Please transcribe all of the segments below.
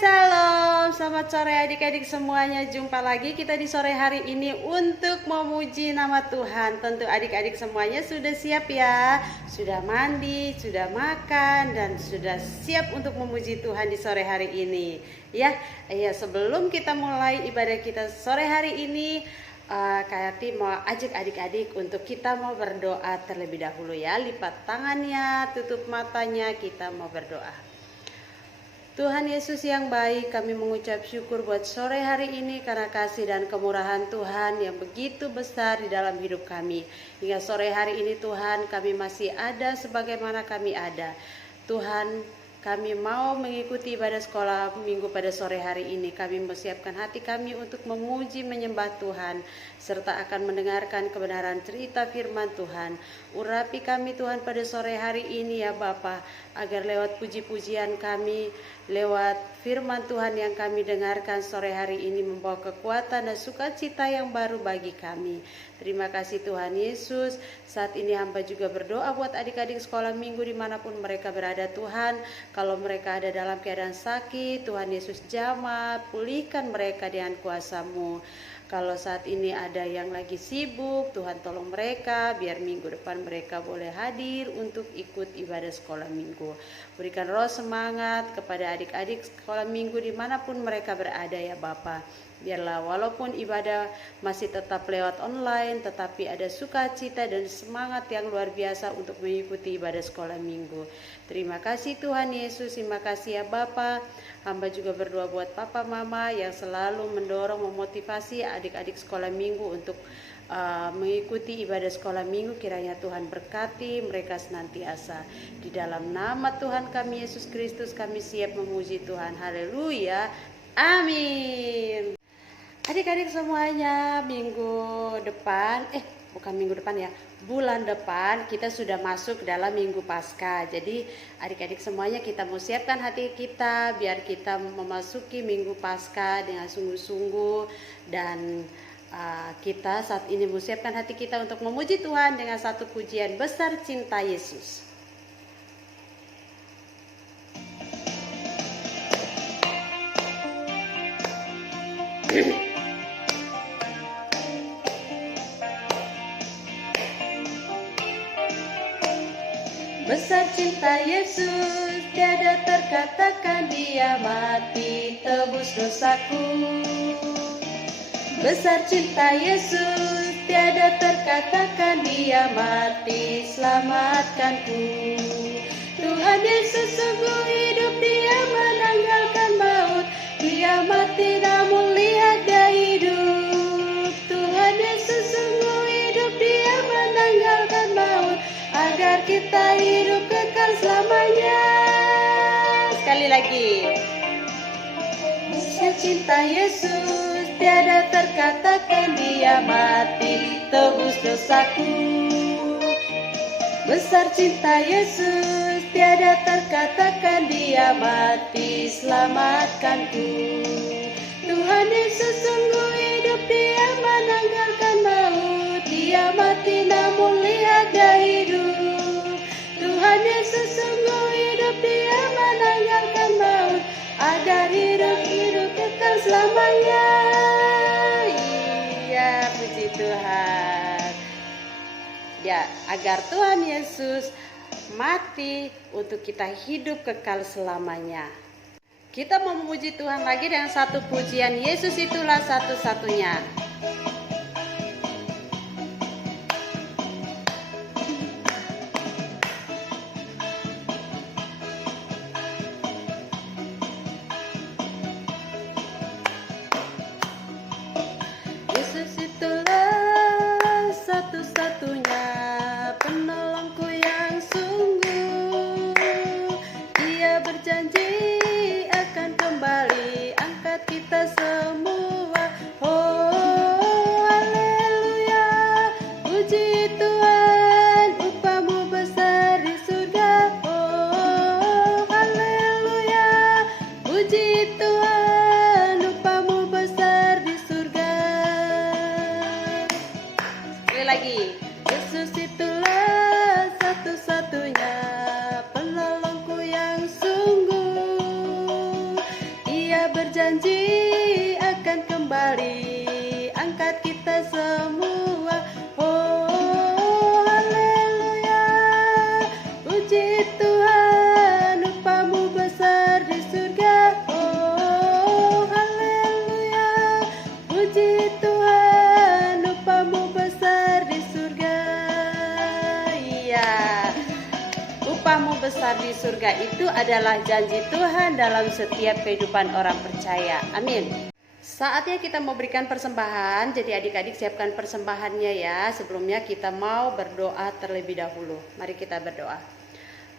Shalom, selamat sore adik-adik semuanya. Jumpa lagi kita di sore hari ini untuk memuji nama Tuhan. Tentu adik-adik semuanya sudah siap ya, sudah mandi, sudah makan, dan sudah siap untuk memuji Tuhan di sore hari ini. Ya, sebelum kita mulai ibadah kita sore hari ini, Kak Yati mau ajak adik-adik untuk kita mau berdoa terlebih dahulu ya. Lipat tangannya, tutup matanya, kita mau berdoa. Tuhan Yesus yang baik, kami mengucap syukur buat sore hari ini karena kasih dan kemurahan Tuhan yang begitu besar di dalam hidup kami. Hingga sore hari ini Tuhan, kami masih ada sebagaimana kami ada. Tuhan, kami mau mengikuti ibadah sekolah minggu pada sore hari ini. Kami mempersiapkan hati kami untuk memuji menyembah Tuhan, serta akan mendengarkan kebenaran cerita firman Tuhan. Urapi kami Tuhan pada sore hari ini ya Bapa, agar lewat puji-pujian kami, lewat firman Tuhan yang kami dengarkan sore hari ini membawa kekuatan dan sukacita yang baru bagi kami. Terima kasih Tuhan Yesus. Saat ini hamba juga berdoa buat adik-adik sekolah minggu dimanapun mereka berada Tuhan. Kalau mereka ada dalam keadaan sakit, Tuhan Yesus jamah, pulihkan mereka dengan kuasa-Mu. Kalau saat ini ada yang lagi sibuk, Tuhan tolong mereka biar minggu depan mereka boleh hadir untuk ikut ibadah sekolah minggu. Berikan roh semangat kepada adik-adik sekolah minggu dimanapun mereka berada ya Bapa. Biarlah walaupun ibadah masih tetap lewat online, tetapi ada sukacita dan semangat yang luar biasa untuk mengikuti ibadah sekolah minggu. Terima kasih Tuhan Yesus, terima kasih ya Bapa. Hamba juga berdoa buat papa mama yang selalu mendorong, memotivasi adik-adik sekolah minggu untuk mengikuti ibadah sekolah minggu. Kiranya Tuhan berkati mereka senantiasa. Di dalam nama Tuhan kami Yesus Kristus kami siap memuji Tuhan. Haleluya. Amin. Adik-adik semuanya, minggu depan, bulan depan kita sudah masuk dalam minggu Paskah. Jadi adik-adik semuanya kita mau siapkan hati kita biar kita memasuki minggu Paskah dengan sungguh-sungguh. Dan kita saat ini mau siapkan hati kita untuk memuji Tuhan dengan satu pujian Besar Cinta Yesus. Besar cinta Yesus, tiada terkatakan, Dia mati tebus dosaku. Besar cinta Yesus, tiada terkatakan, Dia mati selamatkanku. Tuhan Yesus sungguh hidup, Dia menanggalkan maut. Dia mati namun lihat Dia hidup. Tuhan Yesus sungguh hidup, Dia menanggalkan maut agar kita hidup kekal selamanya. Sekali lagi. Besar cinta Yesus, tiada terkatakan, Dia mati tebus dosaku. Besar cinta Yesus, tiada terkatakan, Dia mati selamatkanku. Tuhan Yesus sungguh hidup, Dia menanggalkan maut. Dia mati namun lihat Dia hidup. Tuhan Yesus sungguh hidup, Dia menanggalkan maut agar hidup kekal selamanya. Iya, puji Tuhan. Ya, agar Tuhan Yesus mati untuk kita hidup kekal selamanya. Kita mau memuji Tuhan lagi dengan satu pujian Yesus itulah satu-satunya. Yesus itulah satu-satunya penolongku yang sungguh. Dia berjanji akan kembali angkat kita semua. Oh, berjanji akan kembali angkat kita semua. Oh haleluya, puji Tuhan, upamu besar di surga. Oh haleluya, puji Tuhan, upamu besar di surga. Iya, upamu besar di surga itu adalah janji Tuhan dalam setiap kehidupan orang percaya. Amin. Saatnya kita mau berikan persembahan. Jadi adik-adik siapkan persembahannya ya. Sebelumnya kita mau berdoa terlebih dahulu. Mari kita berdoa.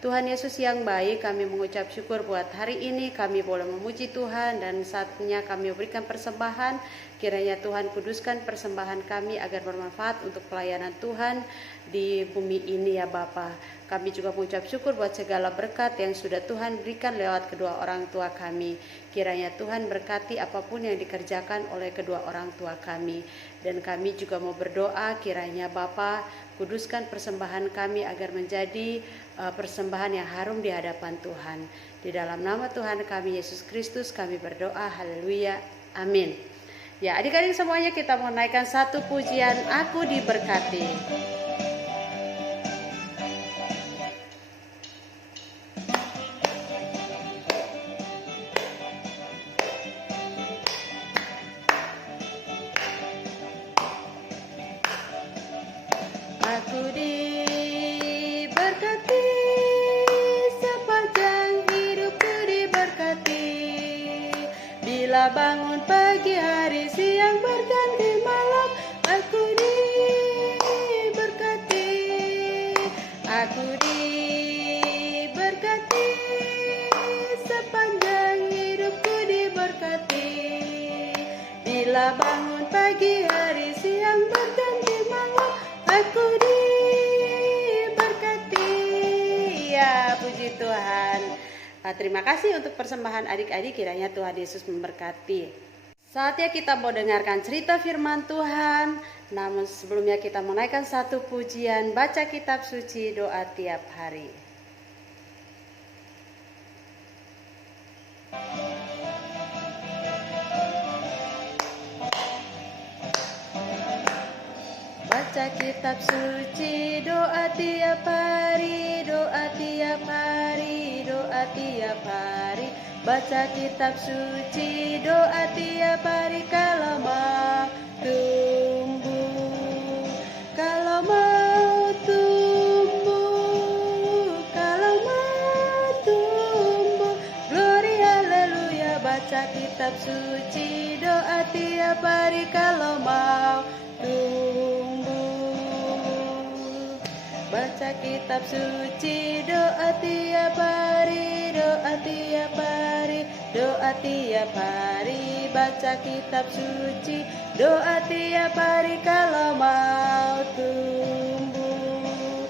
Tuhan Yesus yang baik, kami mengucap syukur buat hari ini kami boleh memuji Tuhan, dan saatnya kami berikan persembahan. Kiranya Tuhan kuduskan persembahan kami agar bermanfaat untuk pelayanan Tuhan di bumi ini ya Bapa. Kami juga mengucap syukur buat segala berkat yang sudah Tuhan berikan lewat kedua orang tua kami. Kiranya Tuhan berkati apapun yang dikerjakan oleh kedua orang tua kami. Dan kami juga mau berdoa kiranya Bapa kuduskan persembahan kami agar menjadi persembahan yang harum di hadapan Tuhan. Di dalam nama Tuhan kami Yesus Kristus kami berdoa. Haleluya. Amin. Ya, adik-adik semuanya kita mau naikkan satu pujian, Aku Diberkati. Aku diberkati, sepanjang hidupku diberkati. Bila bangun pagi hari, siang berganti malam, aku diberkati. Aku diberkati, sepanjang hidupku diberkati. Bila bangun pagi hari, siang berganti malam, aku diberkati. Ya, puji Tuhan. Terima kasih untuk persembahan adik-adik, kiranya Tuhan Yesus memberkati. Saatnya kita mau dengarkan cerita firman Tuhan. Namun sebelumnya kita menaikkan satu pujian, baca kitab suci, doa tiap hari. Baca kitab suci, doa tiap hari, doa tiap hari, doa tiap hari. Baca kitab suci, doa tiap hari. Kalau mau tumbuh, kalau mau tumbuh, kalau mau tumbuh, glory haleluya. Baca kitab suci, doa tiap hari. Kalau mau tumbuh, baca kitab suci, doa tiap hari, doa tiap hari, doa tiap hari. Baca kitab suci, doa tiap hari. Kalau mau tumbuh,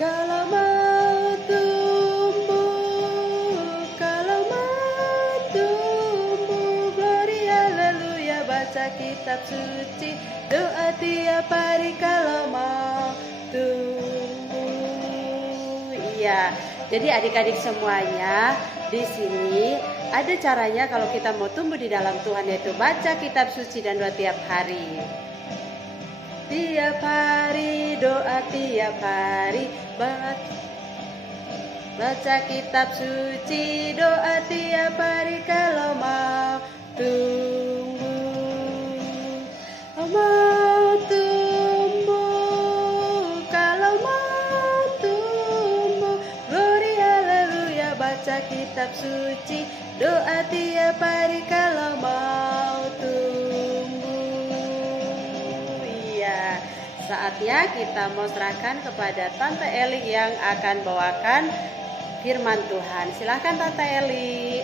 kalau mau tumbuh, kalau mau tumbuh, glory haleluya. Baca kitab suci, doa tiap hari. Kalau mau tumbuh. Iya, jadi adik-adik semuanya, di sini ada caranya kalau kita mau tumbuh di dalam Tuhan, yaitu baca kitab suci dan doa tiap hari. Tiap hari, doa tiap hari, baca kitab suci, doa tiap hari. Kalau mau tumbuh, mau tumbuh, kalau mau tumbuh, glory haleluya. Baca kitab suci, doa tiap hari. Kalau mau tumbuh. Iya, saatnya kita mau serahkan kepada Tante Eli yang akan bawakan firman Tuhan. Silakan Tante Eli.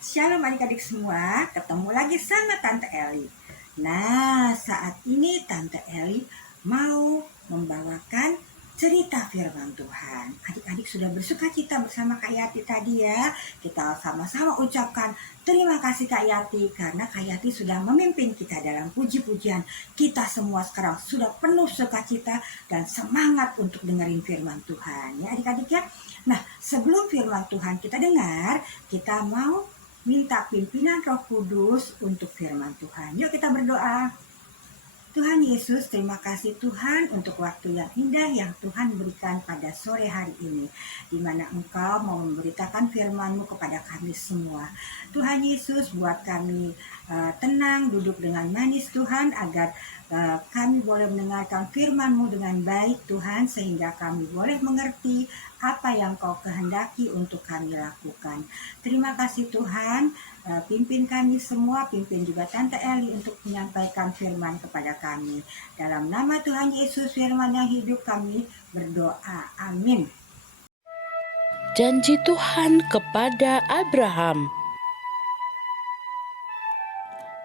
Shalom adik-adik semua, ketemu lagi sama Tante Eli. Nah, saat ini Tante Eli mau membawakan cerita firman Tuhan. Adik-adik sudah bersukacita bersama Kak Yati tadi ya. Kita sama-sama ucapkan terima kasih Kak Yati, karena Kak Yati sudah memimpin kita dalam puji-pujian. Kita semua sekarang sudah penuh sukacita dan semangat untuk dengerin firman Tuhan ya adik-adik ya. Nah, sebelum firman Tuhan kita dengar, kita mau minta pimpinan Roh Kudus untuk firman Tuhan. Yuk kita berdoa. Tuhan Yesus, terima kasih Tuhan untuk waktu yang indah yang Tuhan berikan pada sore hari ini, di mana Engkau mau memberitakan firman-Mu kepada kami semua. Tuhan Yesus, buat kami tenang, duduk dengan manis Tuhan, agar kami boleh mendengarkan firman-Mu dengan baik Tuhan, sehingga kami boleh mengerti apa yang Kau kehendaki untuk kami lakukan. Terima kasih Tuhan. Pimpin kami semua, pimpin juga Tante Eli untuk menyampaikan firman kepada kami. Dalam nama Tuhan Yesus, firman yang hidup, kami berdoa. Amin. Janji Tuhan kepada Abraham.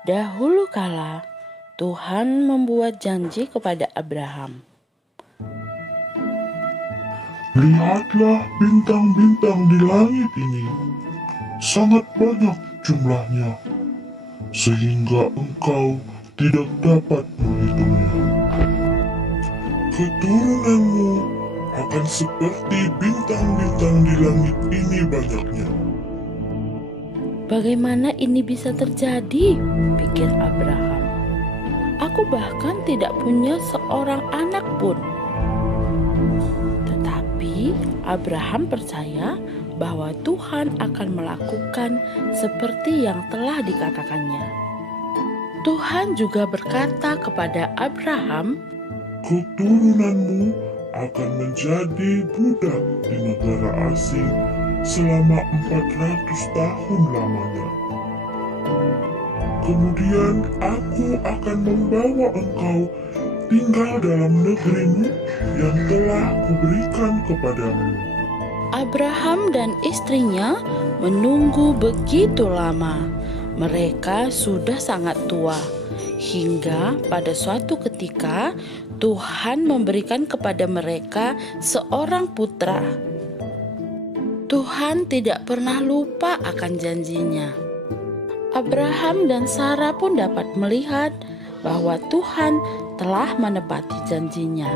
Dahulu kala, Tuhan membuat janji kepada Abraham. Lihatlah bintang-bintang di langit ini, sangat banyak jumlahnya, sehingga engkau tidak dapat menghitungnya. Keturunanmu akan seperti bintang-bintang di langit ini banyaknya. Bagaimana ini bisa terjadi? Pikir Abraham. Aku bahkan tidak punya seorang anak pun. Tetapi Abraham percaya bahwa Tuhan akan melakukan seperti yang telah dikatakannya. Tuhan juga berkata kepada Abraham, Keturunanmu akan menjadi budak di negara asing selama 400 tahun lamanya. Kemudian aku akan membawa engkau tinggal dalam negerimu yang telah kuberikan kepadamu. Abraham dan istrinya menunggu begitu lama. Mereka sudah sangat tua, hingga pada suatu ketika Tuhan memberikan kepada mereka seorang putra. Tuhan tidak pernah lupa akan janjinya. Abraham dan Sarah pun dapat melihat bahwa Tuhan telah menepati janjinya.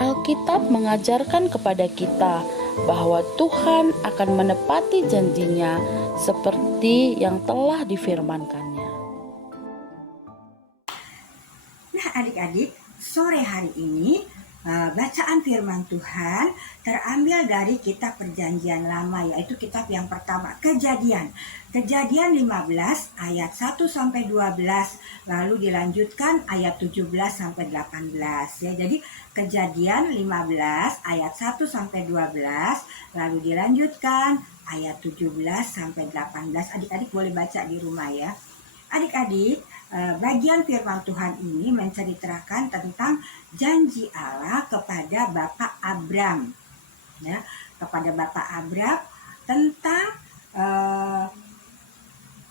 Alkitab mengajarkan kepada kita bahwa Tuhan akan menepati janjinya seperti yang telah difirmankannya. Nah adik-adik, sore hari ini bacaan firman Tuhan terambil dari kitab Perjanjian Lama, yaitu kitab yang pertama, Kejadian 15 ayat 1 sampai 12, lalu dilanjutkan ayat 17 sampai 18 ya. Jadi Kejadian 15 ayat 1 sampai 12, lalu dilanjutkan ayat 17 sampai 18. Adik-adik boleh baca di rumah ya. Adik-adik, bagian firman Tuhan ini menceritakan tentang janji Allah kepada Bapak Abram, ya, kepada Bapak Abram tentang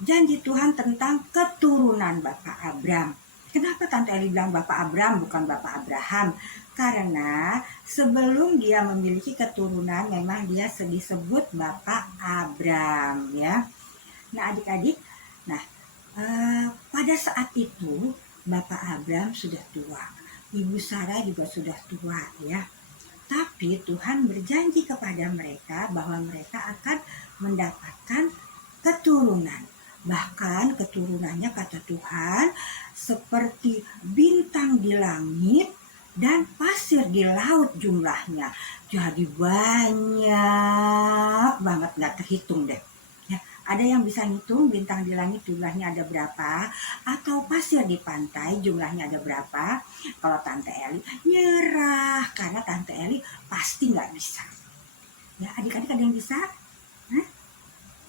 janji Tuhan tentang keturunan Bapak Abram. Kenapa Tante Eli bilang Bapak Abram bukan Bapak Abraham? Karena sebelum dia memiliki keturunan memang dia disebut Bapak Abram ya. Nah adik-adik, pada saat itu Bapak Abram sudah tua, Ibu Sarah juga sudah tua ya. Tapi Tuhan berjanji kepada mereka bahwa mereka akan mendapatkan keturunan. Bahkan keturunannya kata Tuhan seperti bintang di langit dan pasir di laut jumlahnya. Jadi banyak banget, gak terhitung deh. Ada yang bisa ngitung bintang di langit jumlahnya ada berapa, atau pasir di pantai jumlahnya ada berapa? Kalau Tante Eli nyerah, karena Tante Eli pasti nggak bisa. Ya adik-adik ada yang bisa? Hah?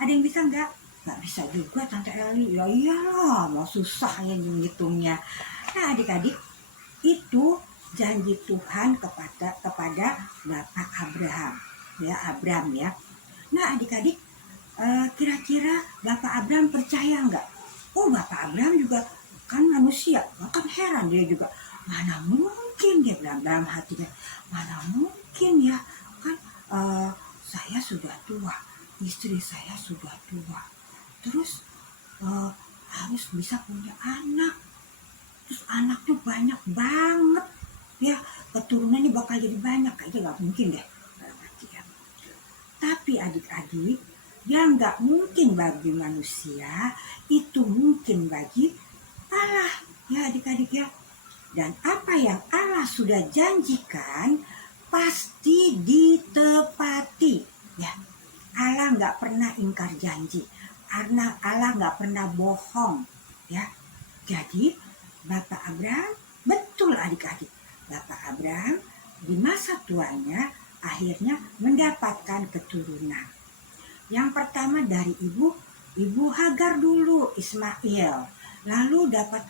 Ada yang bisa nggak? Nggak bisa juga Tante Eli. Ya iyalah, mau susah ya menghitungnya. Nah adik-adik, itu janji Tuhan kepada Bapak Abraham, ya Abram ya. Nah adik-adik, kira-kira Bapak Abram percaya nggak? Oh Bapak Abram juga kan manusia, kan heran dia juga. Mana mungkin dia bilang dalam hatinya, mana mungkin ya kan saya sudah tua, istri saya sudah tua, terus harus bisa punya anak, terus anak tuh banyak banget ya, keturunannya bakal jadi banyak, kayaknya nggak mungkin deh dalam hati ya. Tapi adik-adik, yang nggak mungkin bagi manusia itu mungkin bagi Allah, ya adik-adik ya. Dan apa yang Allah sudah janjikan pasti ditepati, ya. Allah nggak pernah ingkar janji, karena Allah nggak pernah bohong, ya. Jadi Bapak Abraham, betul adik-adik, Bapak Abraham di masa tuanya akhirnya mendapatkan keturunan. Yang pertama dari ibu Hagar dulu, Ismail. Lalu dapat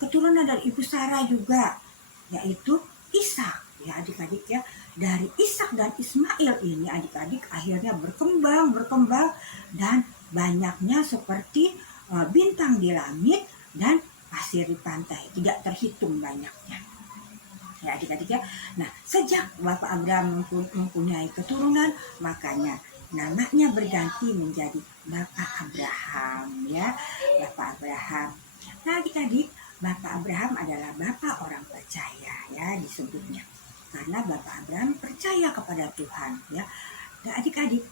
keturunan dari ibu Sarah juga, yaitu Ishak, ya adik-adik ya. Dari Ishak dan Ismail ini adik-adik akhirnya berkembang dan banyaknya seperti bintang di langit dan pasir di pantai, tidak terhitung banyaknya. Ya adik-adik ya. Nah, sejak Bapak Abraham mempunyai keturunan, makanya namanya berganti menjadi Bapak Abraham, ya. Bapak Abraham. Nah, adik-adik, Bapak Abraham adalah Bapak orang percaya, ya disebutnya. Karena Bapak Abraham percaya kepada Tuhan, ya. Dan adik-adik,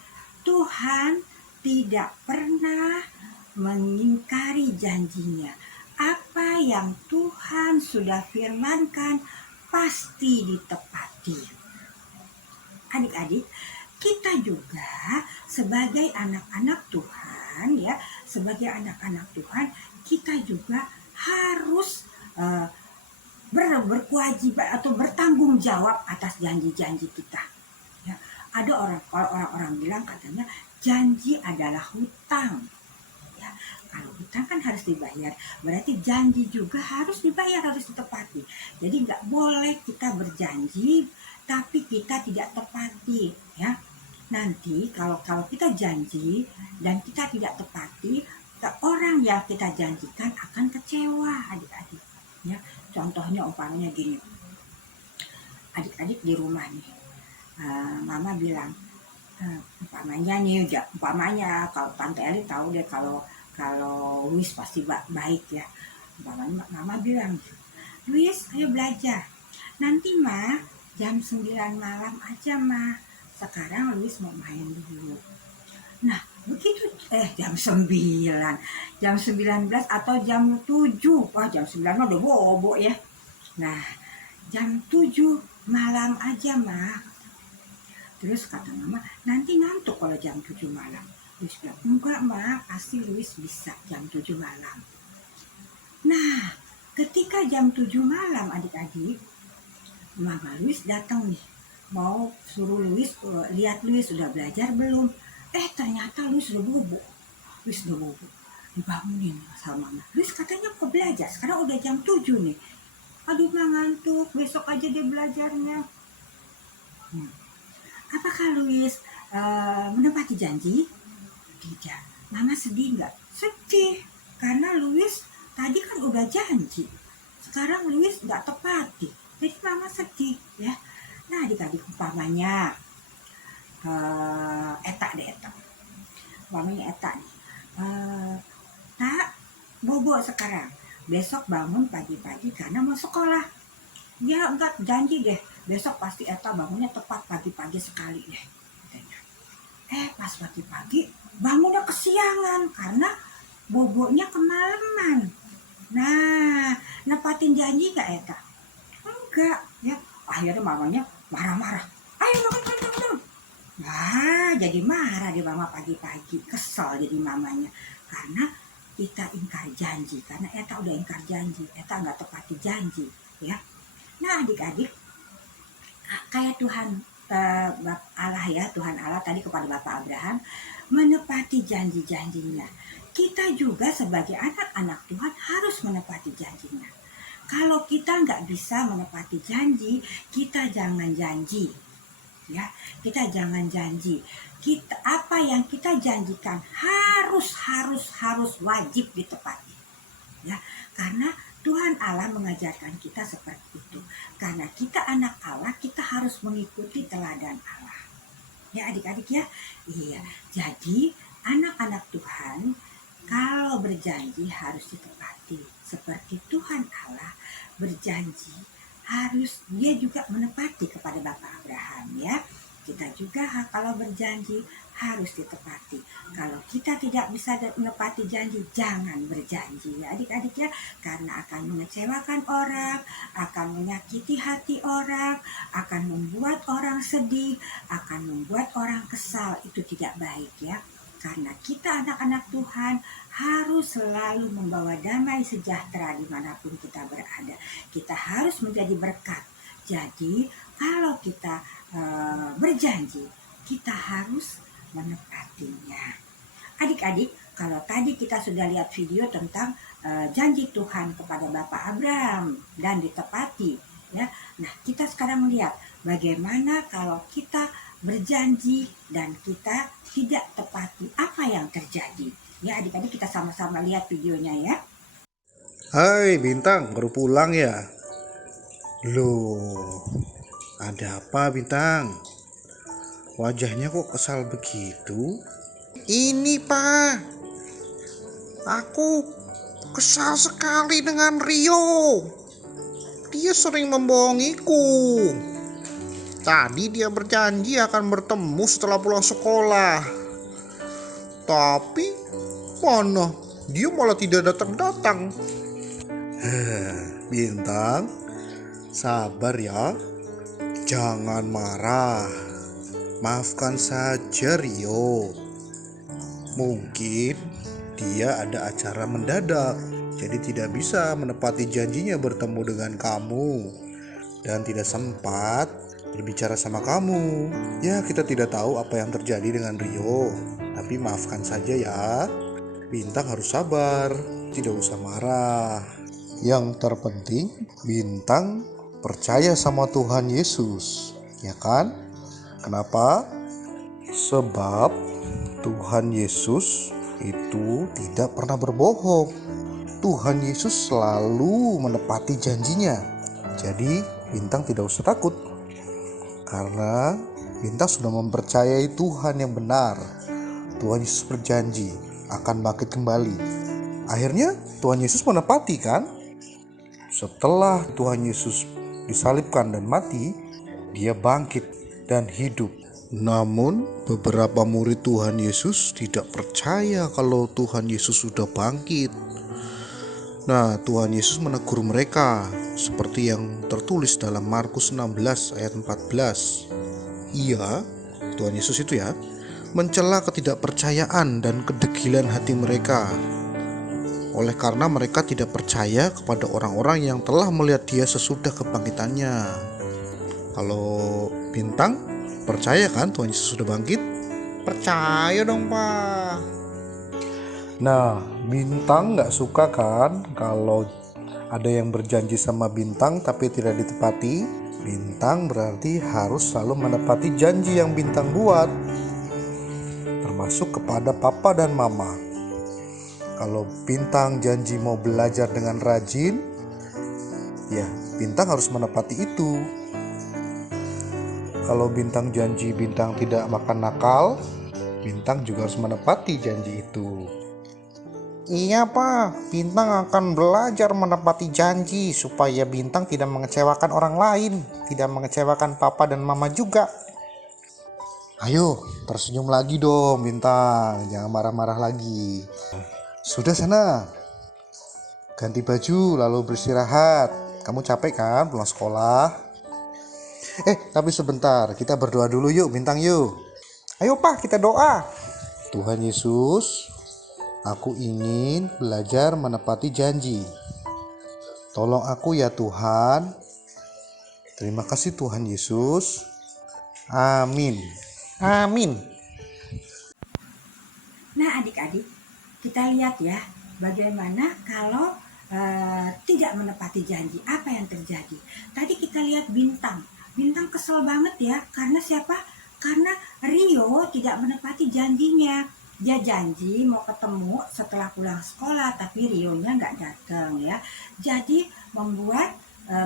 Tuhan tidak pernah mengingkari janjinya. Apa yang Tuhan sudah firmankan pasti ditepati. Adik-adik, kita juga sebagai anak-anak Tuhan, ya, sebagai anak-anak Tuhan, kita juga harus berkewajiban atau bertanggung jawab atas janji-janji kita. Ya, kalau orang-orang bilang katanya janji adalah hutang. Ya, kalau hutang kan harus dibayar, berarti janji juga harus dibayar, harus ditepati. Jadi nggak boleh kita berjanji tapi kita tidak tepati, ya. Nanti kalau kita janji dan kita tidak tepati, orang yang kita janjikan akan kecewa, adik-adik. Ya, contohnya umpamanya gini, adik-adik di rumah nih, mama bilang, umpamanya kalau Tante Eli tahu deh kalau Luis pasti baik ya. Umpamanya mama bilang, Luis ayo belajar, nanti mah jam 9 malam aja mah, sekarang Luis mau main dulu. Nah begitu jam 9, jam 19 atau jam 7, wah jam 9 mah udah bobo ya. Nah jam 7 malam aja mah. Terus kata mama, nanti ngantuk kalau jam 7 malam. Luis bilang, enggak mah, pasti Luis bisa jam 7 malam. Nah ketika jam 7 malam adik-adik, mama Luis datang nih, mau suruh Luis lihat Luis sudah belajar belum. Ternyata Luis udah bobo. Dibangunin sama mama. Luis katanya kok belajar, sekarang udah jam 7 nih. Aduh mah ngantuk, besok aja dia belajarnya. Apakah Luis menepati janji? Tidak. Mama sedih nggak? Sedih, karena Luis tadi kan udah janji. Sekarang Luis nggak tepati. Jadi mama sedih ya. Nah adik-adik umpamanya Eta umpamanya Eta nih, tak bobo sekarang, besok bangun pagi-pagi karena mau sekolah. Dia enggak janji deh, besok pasti Eta bangunnya tepat pagi-pagi sekali deh. Pas pagi-pagi bangunnya kesiangan karena bobonya kemalaman. Nah, nepatin janji gak Eta? Enggak ya. Akhirnya mamanya marah-marah. Ayo bangun. Wah, jadi marah dia mama pagi-pagi, kesel jadi mamanya. Karena kita ingkar janji, karena Eta udah ingkar janji, Eta nggak tepati janji, ya. Nah adik-adik, kayak Tuhan Allah ya, Tuhan Allah tadi kepada Bapak Abraham menepati janji-janjinya. Kita juga sebagai anak-anak Tuhan harus menepati janjinya. Kalau kita nggak bisa menepati janji, kita jangan janji. Ya, kita jangan janji. Apa yang kita janjikan harus wajib ditepati. Ya, karena Tuhan Allah mengajarkan kita seperti itu. Karena kita anak Allah, kita harus mengikuti teladan Allah. Ya adik-adik ya. Iya. Jadi anak-anak Tuhan kalau berjanji harus ditepati. Seperti Tuhan Allah berjanji, harus dia juga menepati kepada Bapak Abraham ya. kita juga kalau berjanji harus ditepati. Kalau kita tidak bisa menepati janji, jangan berjanji ya adik-adik ya, karena akan mengecewakan orang, akan menyakiti hati orang, akan membuat orang sedih, akan membuat orang kesal. Itu tidak baik ya. Karena kita anak-anak Tuhan harus selalu membawa damai sejahtera dimanapun kita berada. Kita harus menjadi berkat. Jadi kalau kita berjanji, kita harus menepatinya. Adik-adik, kalau tadi kita sudah lihat video tentang janji Tuhan kepada Bapak Abraham dan ditepati, ya. Nah, kita sekarang melihat bagaimana kalau kita berjanji dan kita tidak tepati, apa yang terjadi. Ya, adik-adik kita sama-sama lihat videonya ya. Hai Bintang, baru pulang ya? Loh, ada apa Bintang? Wajahnya kok kesal begitu? Ini Pak, aku kesal sekali dengan Rio. Dia sering membohongiku. Tadi dia berjanji akan bertemu setelah pulang sekolah. Tapi mana dia malah tidak datang-datang. Bintang, sabar ya. Jangan marah. Maafkan saja Rio. Mungkin dia ada acara mendadak, jadi tidak bisa menepati janjinya bertemu dengan kamu dan tidak sempat berbicara sama kamu. Ya, kita tidak tahu apa yang terjadi dengan Rio, tapi maafkan saja ya. Bintang harus sabar, tidak usah marah. Yang terpenting Bintang percaya sama Tuhan Yesus, ya kan? Kenapa? Sebab Tuhan Yesus itu tidak pernah berbohong. Tuhan Yesus selalu menepati janjinya. Jadi Bintang tidak usah takut, karena Bintang sudah mempercayai Tuhan yang benar. Tuhan Yesus berjanji akan bangkit kembali. Akhirnya Tuhan Yesus menepati kan? Setelah Tuhan Yesus disalibkan dan mati, dia bangkit dan hidup. Namun beberapa murid Tuhan Yesus tidak percaya kalau Tuhan Yesus sudah bangkit. Nah, Tuhan Yesus menegur mereka seperti yang tertulis dalam Markus 16 ayat 14. Ia, Tuhan Yesus itu ya, mencela ketidakpercayaan dan kedegilan hati mereka. Oleh karena mereka tidak percaya kepada orang-orang yang telah melihat dia sesudah kebangkitannya. Kalau Bintang percaya kan Tuhan Yesus sudah bangkit? Percaya dong Pak. Nah, Bintang gak suka kan kalau ada yang berjanji sama Bintang tapi tidak ditepati. Bintang berarti harus selalu menepati janji yang Bintang buat, termasuk kepada papa dan mama. Kalau Bintang janji mau belajar dengan rajin, ya Bintang harus menepati itu. Kalau Bintang janji Bintang tidak makan nakal, Bintang juga harus menepati janji itu. Iya Pak, Bintang akan belajar menepati janji supaya Bintang tidak mengecewakan orang lain, tidak mengecewakan papa dan mama juga. Ayo, tersenyum lagi dong Bintang, jangan marah-marah lagi. Sudah sana, ganti baju lalu beristirahat. Kamu capek kan pulang sekolah? Tapi sebentar, kita berdoa dulu yuk Bintang yuk. Ayo Pak, kita doa. Tuhan Yesus, aku ingin belajar menepati janji. Tolong aku ya Tuhan. Terima kasih Tuhan Yesus. Amin. Amin. Nah adik-adik, kita lihat ya bagaimana kalau tidak menepati janji, apa yang terjadi. Tadi kita lihat Bintang kesel banget ya, karena siapa? Karena Rio tidak menepati janjinya. Dia janji mau ketemu setelah pulang sekolah, tapi Rio-nya nggak datang ya. Jadi membuat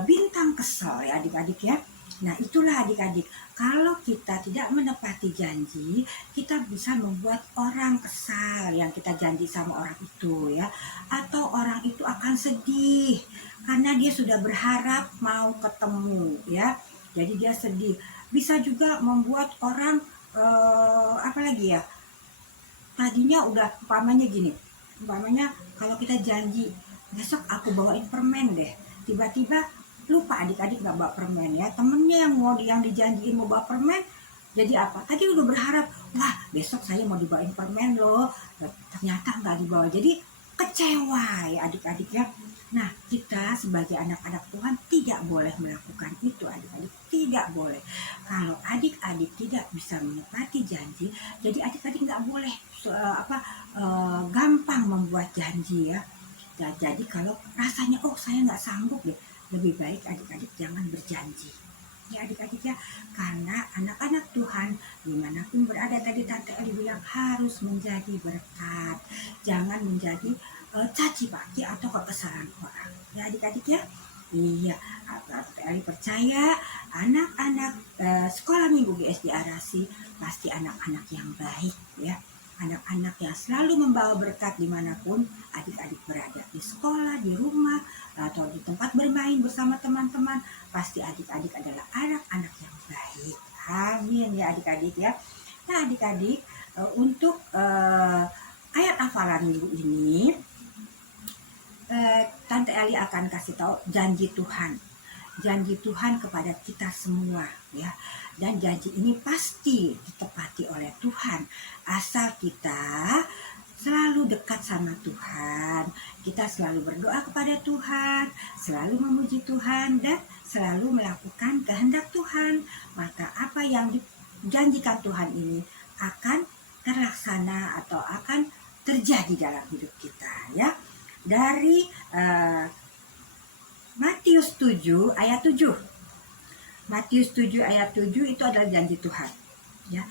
Bintang kesel ya adik-adik ya. Nah itulah adik-adik, kalau kita tidak menepati janji, kita bisa membuat orang kesal yang kita janji sama orang itu ya. Atau orang itu akan sedih karena dia sudah berharap mau ketemu ya. Jadi dia sedih. bisa juga membuat orang apa lagi ya, tadinya udah umpamanya gini, umpamanya kalau kita janji besok aku bawain permen deh, tiba-tiba lupa adik-adik nggak bawa permen ya, temennya yang dijanjiin mau bawa permen, jadi apa, tadi udah berharap wah besok saya mau dibawain permen loh, ternyata nggak dibawa, jadi kecewa ya adik-adik ya. Nah, kita sebagai anak-anak Tuhan tidak boleh melakukan itu adik-adik, tidak boleh. Kalau adik-adik tidak bisa menepati janji, jadi adik-adik nggak boleh gampang membuat janji ya. Jadi kalau rasanya oh saya nggak sanggup ya, lebih baik adik-adik jangan berjanji. Ya adik-adik ya, karena anak-anak Tuhan dimanapun berada, tadi Tante Eli bilang harus menjadi berkat, jangan menjadi caci maki atau kekesalan orang. Ya adik-adik ya, iya, Tante Eli percaya anak-anak sekolah minggu GSD Arasi pasti anak-anak yang baik ya, anak-anak yang selalu membawa berkat dimanapun adik-adik berada, di sekolah, di rumah, atau di tempat bermain bersama teman-teman, pasti adik-adik adalah anak-anak yang baik. Amin ya adik-adik ya. Nah adik-adik, untuk ayat hafalan minggu ini, Tante Eli akan kasih tahu janji Tuhan. Janji Tuhan kepada kita semua ya. Dan janji ini pasti ditepati oleh Tuhan, asal kita selalu dekat sama Tuhan, kita selalu berdoa kepada Tuhan, selalu memuji Tuhan, dan selalu melakukan kehendak Tuhan. Maka apa yang dijanjikan Tuhan ini akan terlaksana atau akan terjadi dalam hidup kita ya. Dari Matius 7 ayat 7. Matius 7 ayat 7 itu adalah janji Tuhan ya.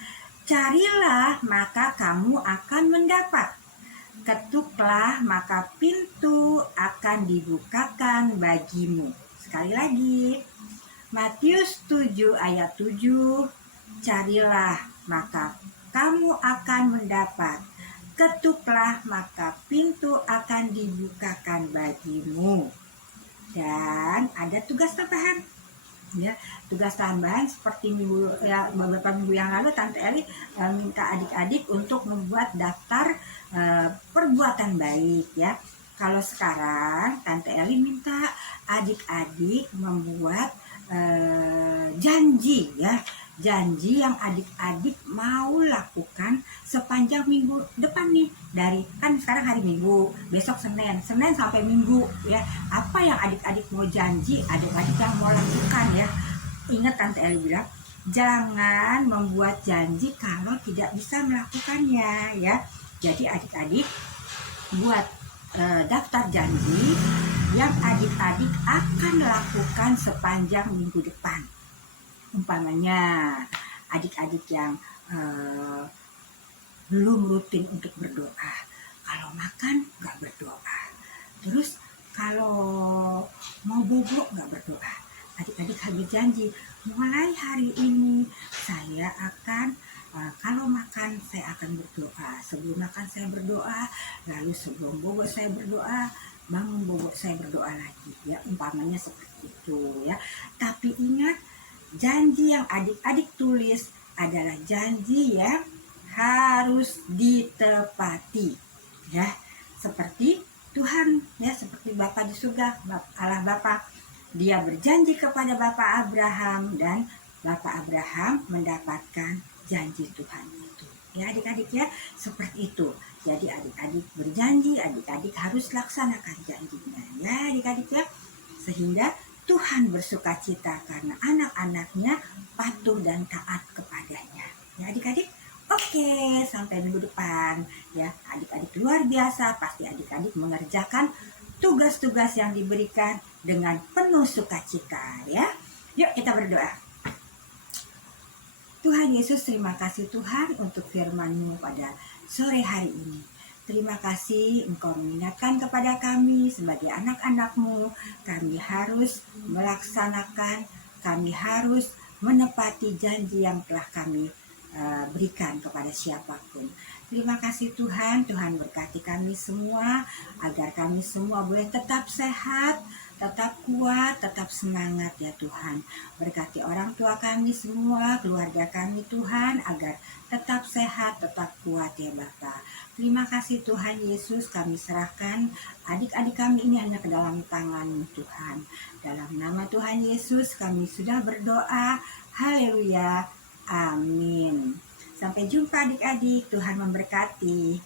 Carilah maka kamu akan mendapat, ketuklah maka pintu akan dibukakan bagimu. Sekali lagi, Matius 7 ayat 7, carilah maka kamu akan mendapat, ketuklah maka pintu akan dibukakan bagimu. Dan ada tugas tambahan ya, tugas tambahan seperti beberapa minggu yang lalu Tante Eli minta adik-adik untuk membuat daftar perbuatan baik ya. Kalau sekarang Tante Eli minta adik-adik membuat janji ya, janji yang adik-adik mau lakukan sepanjang minggu depan nih, dari kan sekarang hari Minggu, besok Senin sampai Minggu ya. Apa yang adik-adik mau janji, adik-adik yang mau lakukan ya. Ingat Tante Eli bilang jangan membuat janji kalau tidak bisa melakukannya ya. Jadi adik-adik buat daftar janji yang adik-adik akan lakukan sepanjang minggu depan. Umpamanya adik-adik yang belum rutin untuk berdoa, kalau makan nggak berdoa, terus kalau mau bobo nggak berdoa, adik-adik harus berjanji mulai hari ini saya akan kalau makan saya akan berdoa, sebelum makan saya berdoa, lalu sebelum bobo saya berdoa, bangun bobo saya berdoa lagi ya, umpamanya seperti itu ya. Tapi ingat, janji yang adik-adik tulis adalah janji yang harus ditepati ya, seperti Tuhan ya, seperti Bapa di surga, Allah Bapa, dia berjanji kepada Bapak Abraham dan Bapak Abraham mendapatkan janji Tuhan itu ya adik-adik ya, seperti itu. Jadi adik-adik berjanji, adik-adik harus laksanakan janjinya ya adik-adik ya, sehingga Tuhan bersuka cita karena anak-anaknya patuh dan taat kepadanya ya adik-adik. Oke, sampai minggu depan ya adik-adik, luar biasa, pasti adik-adik mengerjakan tugas-tugas yang diberikan dengan penuh sukacita ya. Yuk kita berdoa. Tuhan Yesus, terima kasih Tuhan untuk firman-Mu pada sore hari ini. Terima kasih Engkau mengingatkan kepada kami sebagai anak-anak-Mu, kami harus melaksanakan, kami harus menepati janji yang telah kami berikan kepada siapapun. Terima kasih Tuhan, Tuhan berkati kami semua, agar kami semua boleh tetap sehat, tetap kuat, tetap semangat ya Tuhan. Berkati orang tua kami semua, keluarga kami Tuhan, agar tetap sehat, tetap kuat ya Bapa. Terima kasih Tuhan Yesus, kami serahkan adik-adik kami ini hanya ke dalam tangan-Mu Tuhan. Dalam nama Tuhan Yesus kami sudah berdoa. Haleluya. Amin. Sampai jumpa adik-adik, Tuhan memberkati.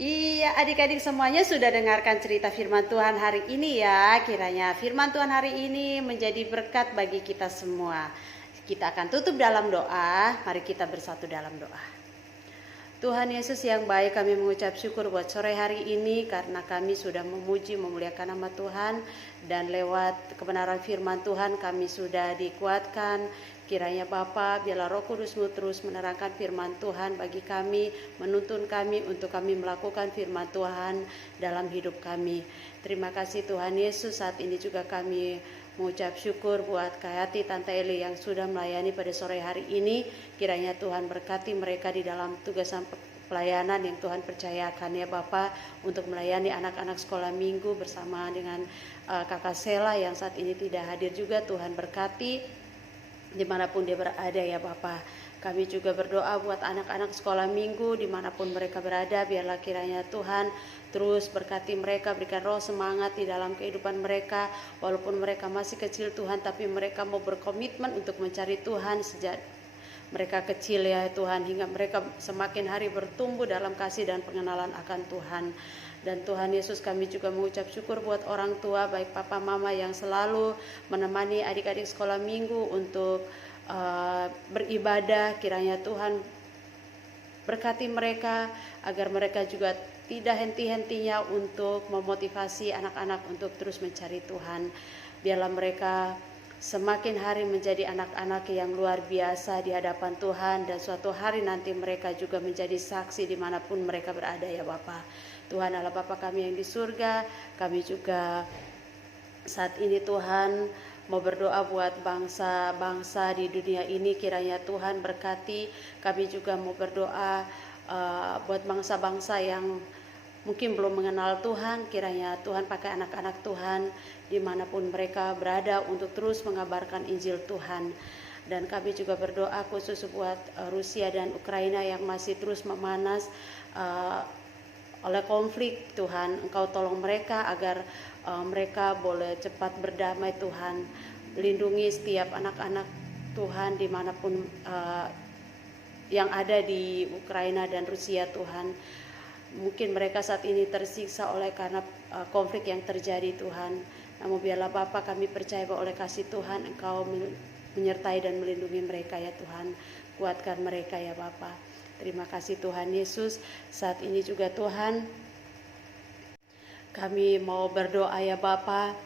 Iya, adik-adik semuanya sudah dengarkan cerita firman Tuhan hari ini ya. Kiranya firman Tuhan hari ini menjadi berkat bagi kita semua. Kita akan tutup dalam doa. Mari kita bersatu dalam doa. Tuhan Yesus yang baik, kami mengucap syukur buat sore hari ini karena kami sudah memuji, memuliakan nama Tuhan, dan lewat kebenaran firman Tuhan kami sudah dikuatkan. Kiranya Bapa, biarlah Roh Kudus-Mu terus menerangkan firman Tuhan bagi kami, menuntun kami untuk kami melakukan firman Tuhan dalam hidup kami. Terima kasih Tuhan Yesus. Saat ini juga kami mengucap syukur buat Kayati, Tante Eli yang sudah melayani pada sore hari ini. Kiranya Tuhan berkati mereka di dalam tugasan pelayanan yang Tuhan percayakan ya Bapa, untuk melayani anak-anak sekolah minggu bersama dengan Kakak Sela yang saat ini tidak hadir juga. Tuhan berkati dimanapun dia berada ya Bapa. Kami juga berdoa buat anak-anak sekolah minggu dimanapun mereka berada. Biarlah kiranya Tuhan terus berkati mereka, berikan roh semangat di dalam kehidupan mereka. Walaupun mereka masih kecil Tuhan, tapi mereka mau berkomitmen untuk mencari Tuhan sejak mereka kecil ya Tuhan, hingga mereka semakin hari bertumbuh dalam kasih dan pengenalan akan Tuhan. Dan Tuhan Yesus, kami juga mengucap syukur buat orang tua, baik papa mama yang selalu menemani adik-adik sekolah minggu untuk beribadah. Kiranya Tuhan berkati mereka agar mereka juga tidak henti-hentinya untuk memotivasi anak-anak untuk terus mencari Tuhan. Biarlah mereka semakin hari menjadi anak-anak yang luar biasa di hadapan Tuhan, dan suatu hari nanti mereka juga menjadi saksi dimanapun mereka berada ya Bapa. Tuhan Allah Bapa kami yang di surga, kami juga saat ini Tuhan mau berdoa buat bangsa-bangsa di dunia ini. Kiranya Tuhan berkati. Kami juga mau berdoa buat bangsa-bangsa yang mungkin belum mengenal Tuhan. Kiranya Tuhan pakai anak-anak Tuhan dimanapun mereka berada untuk terus mengabarkan Injil Tuhan. Dan kami juga berdoa khusus buat Rusia dan Ukraina yang masih terus memanas oleh konflik. Tuhan, Engkau tolong mereka agar mereka boleh cepat berdamai Tuhan. Lindungi setiap anak-anak Tuhan dimanapun yang ada di Ukraina dan Rusia Tuhan. Mungkin mereka saat ini tersiksa oleh karena konflik yang terjadi Tuhan. Namun biarlah Bapa, kami percaya bahwa oleh kasih Tuhan Engkau menyertai dan melindungi mereka ya Tuhan. Kuatkan mereka ya Bapa. Terima kasih Tuhan Yesus. Saat ini juga Tuhan, kami mau berdoa ya Bapa.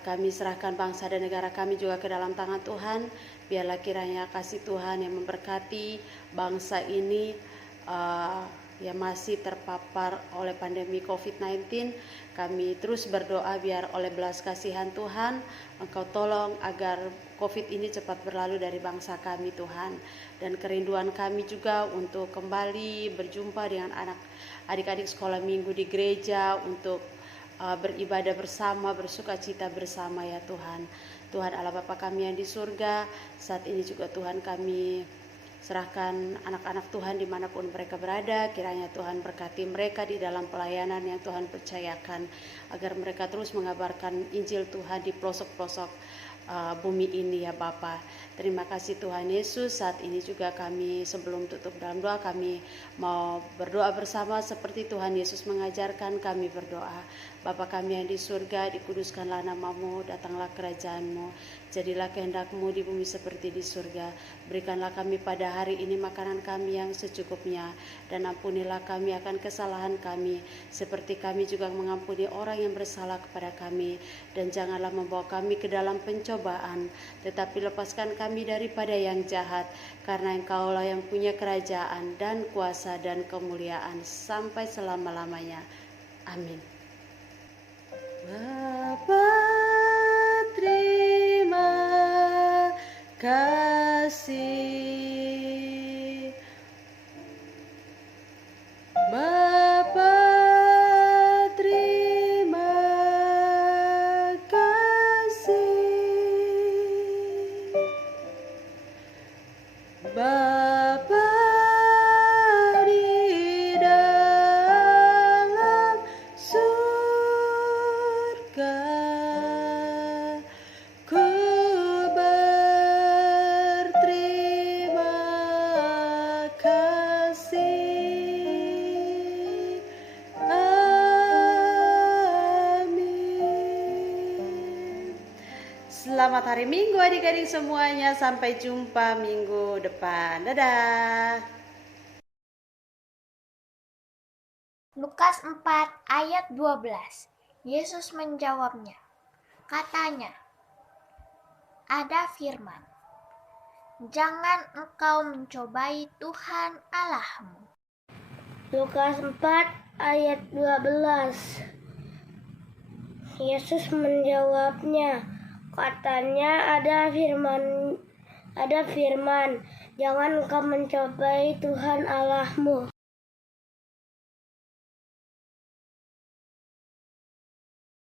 Kami serahkan bangsa dan negara kami juga ke dalam tangan Tuhan. Biarlah kiranya kasih Tuhan yang memberkati bangsa ini yang masih terpapar oleh pandemi COVID-19. Kami terus berdoa biar oleh belas kasihan Tuhan Engkau tolong agar COVID ini cepat berlalu dari bangsa kami Tuhan. Dan kerinduan kami juga untuk kembali berjumpa dengan adik-adik sekolah minggu di gereja untuk beribadah bersama, bersuka cita bersama ya Tuhan. Tuhan Allah Bapa kami yang di surga, saat ini juga Tuhan kami serahkan anak-anak Tuhan dimanapun mereka berada. Kiranya Tuhan berkati mereka di dalam pelayanan yang Tuhan percayakan, agar mereka terus mengabarkan Injil Tuhan di pelosok-pelosok bumi ini ya Bapa. Terima kasih Tuhan Yesus. Saat ini juga kami sebelum tutup dalam doa, kami mau berdoa bersama seperti Tuhan Yesus mengajarkan kami berdoa. Bapa kami yang di surga, dikuduskanlah nama-Mu, datanglah kerajaan-Mu, jadilah kehendak-Mu di bumi seperti di surga. Berikanlah kami pada hari ini makanan kami yang secukupnya, dan ampunilah kami akan kesalahan kami, seperti kami juga mengampuni orang yang bersalah kepada kami. Dan janganlah membawa kami ke dalam pencobaan, tetapi lepaskan kami daripada yang jahat, karena Engkaulah yang punya kerajaan dan kuasa dan kemuliaan sampai selama-lamanya. Amin. Bapa, terima kasih. Bapa, terima Selamat hari Minggu adik-adik semuanya. Sampai jumpa minggu depan. Dadah. Lukas 4 ayat 12. Yesus menjawabnya. Katanya, ada firman, jangan engkau mencobai Tuhan Allahmu. Lukas 4 ayat 12. Yesus menjawabnya, katanya ada firman, jangan engkau mencobai Tuhan Allahmu.